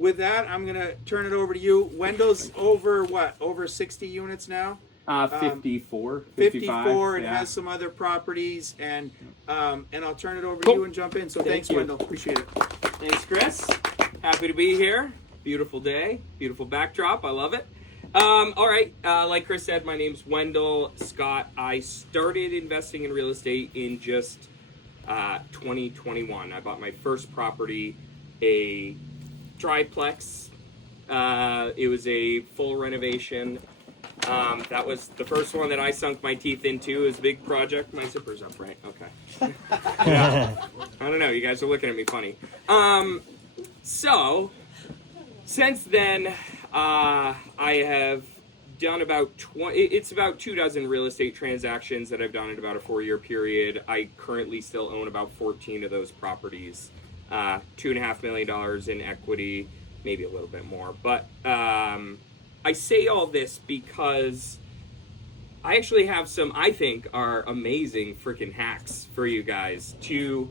with that, I'm going to turn it over to you. Wendell's over 60 units now? 54. 54 and yeah. has some other properties, and I'll turn it over to Cool. you and jump in. So thanks, you. Wendell. Appreciate it. Thanks, Chris. Happy to be here. Beautiful day, beautiful backdrop. I love it. All right, like Chris said, my name's Wendell Scott. I started investing in real estate in just 2021. I bought my first property, a triplex. It was a full renovation. That was the first one that I sunk my teeth into. It was a big project. My zipper's up, right? Okay. Yeah. I don't know. You guys are looking at me funny. So, since then, I have done about 20, it's about 24 real estate transactions that I've done in about a 4-year period. I currently still own about 14 of those properties, $2.5 million in equity, maybe a little bit more. But I say all this because I actually have some, I think, are amazing freaking hacks for you guys to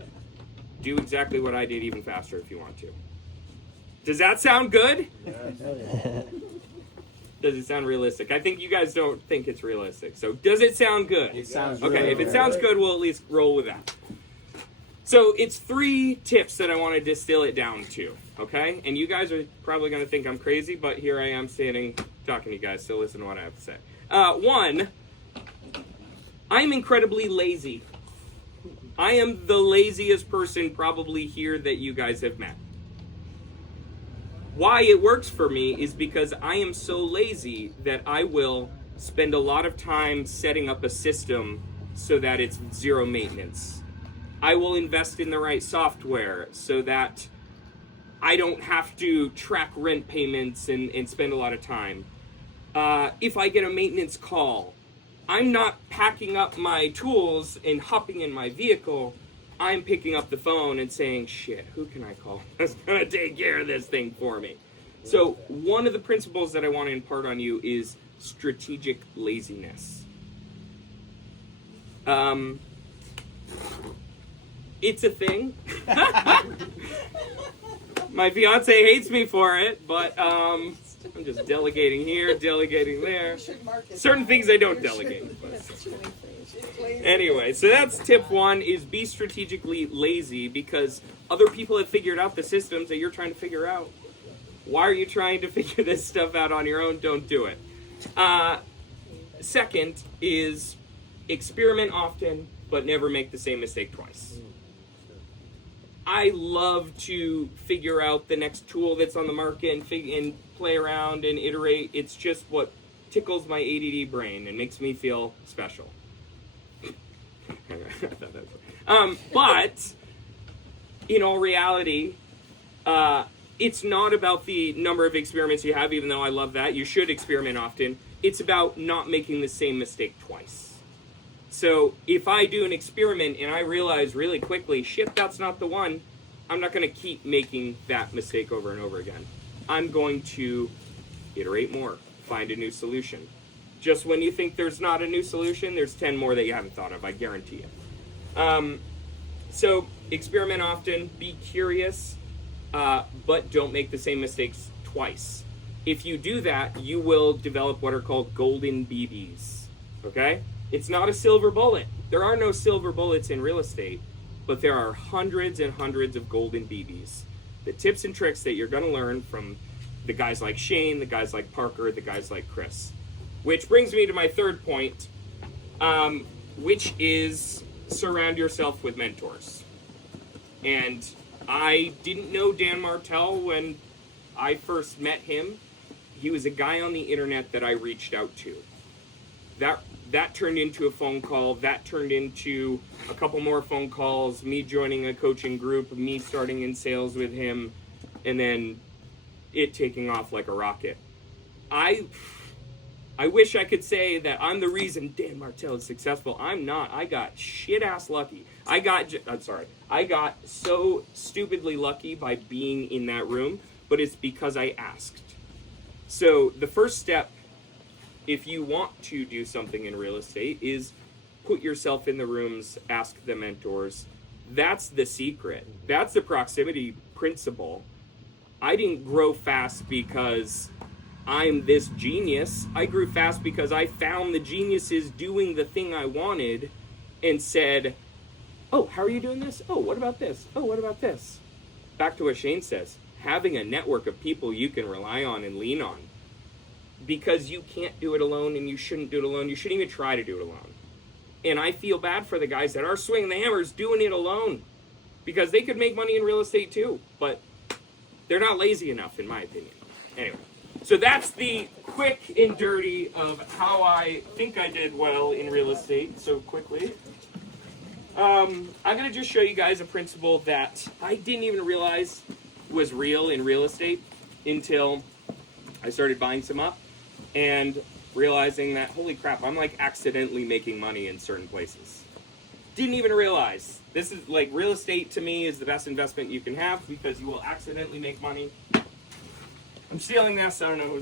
do exactly what I did even faster if you want to. Does that sound good? Yes. Does it sound realistic? I think you guys don't think it's realistic. So does it sound good? It sounds okay, really if it good. sounds good, we'll at least roll with that. So it's 3 tips that I want to distill it down to, okay? And you guys are probably going to think I'm crazy, but here I am standing talking to you guys, so listen to what I have to say. 1, I'm incredibly lazy. I am the laziest person probably here that you guys have met. Why it works for me is because I am so lazy that I will spend a lot of time setting up a system so that it's zero maintenance. I will invest in the right software so that I don't have to track rent payments and spend a lot of time. If I get a maintenance call, I'm not packing up my tools and hopping in my vehicle. I'm picking up the phone and saying, shit, who can I call that's going to take care of this thing for me? So one of the principles that I want to impart on you is strategic laziness. It's a thing. My fiance hates me for it, but I'm just delegating here, delegating there. Certain things I don't delegate. But. Anyway, so that's tip 1, is be strategically lazy, because other people have figured out the systems that you're trying to figure out. Why are you trying to figure this stuff out on your own? Don't do it. Second is experiment often, but never make the same mistake twice. I love to figure out the next tool that's on the market and play around and iterate. It's just what tickles my ADD brain and makes me feel special. But in all reality, it's not about the number of experiments you have, even though I love that. You should experiment often. It's about not making the same mistake twice. So if I do an experiment and I realize really quickly, shit, that's not the one, I'm not going to keep making that mistake over and over again. I'm going to iterate more, find a new solution. Just when you think there's not a new solution, there's 10 more that you haven't thought of, I guarantee it. So experiment often, be curious, but don't make the same mistakes twice. If you do that, you will develop what are called golden BBs, okay? It's not a silver bullet. There are no silver bullets in real estate, but there are hundreds and hundreds of golden BBs. The tips and tricks that you're going to learn from the guys like Shane, the guys like Parker, the guys like Chris. Which brings me to my third point, which is surround yourself with mentors. And I didn't know Dan Martell when I first met him. He was a guy on the internet that I reached out to. That turned into a phone call. That turned into a couple more phone calls, me joining a coaching group, me starting in sales with him, and then it taking off like a rocket. I wish I could say that I'm the reason Dan Martell is successful. I'm not. I got shit-ass lucky. I got so stupidly lucky by being in that room, but it's because I asked. So the first step, if you want to do something in real estate, is put yourself in the rooms, ask the mentors. That's the secret. That's the proximity principle. I didn't grow fast because I'm this genius. I grew fast because I found the geniuses doing the thing I wanted and said, oh, how are you doing this? Oh, what about this? Oh, what about this? Back to what Shane says, having a network of people you can rely on and lean on. Because you can't do it alone and you shouldn't do it alone. You shouldn't even try to do it alone. And I feel bad for the guys that are swinging the hammers doing it alone. Because they could make money in real estate too. But they're not lazy enough, in my opinion. Anyway, so that's the quick and dirty of how I think I did well in real estate so quickly. I'm going to just show you guys a principle that I didn't even realize was real in real estate until I started buying some up and realizing that, holy crap, I'm like accidentally making money in certain places. Didn't even realize. This is like real estate to me is the best investment you can have because you will accidentally make money. I'm stealing this, I don't know who's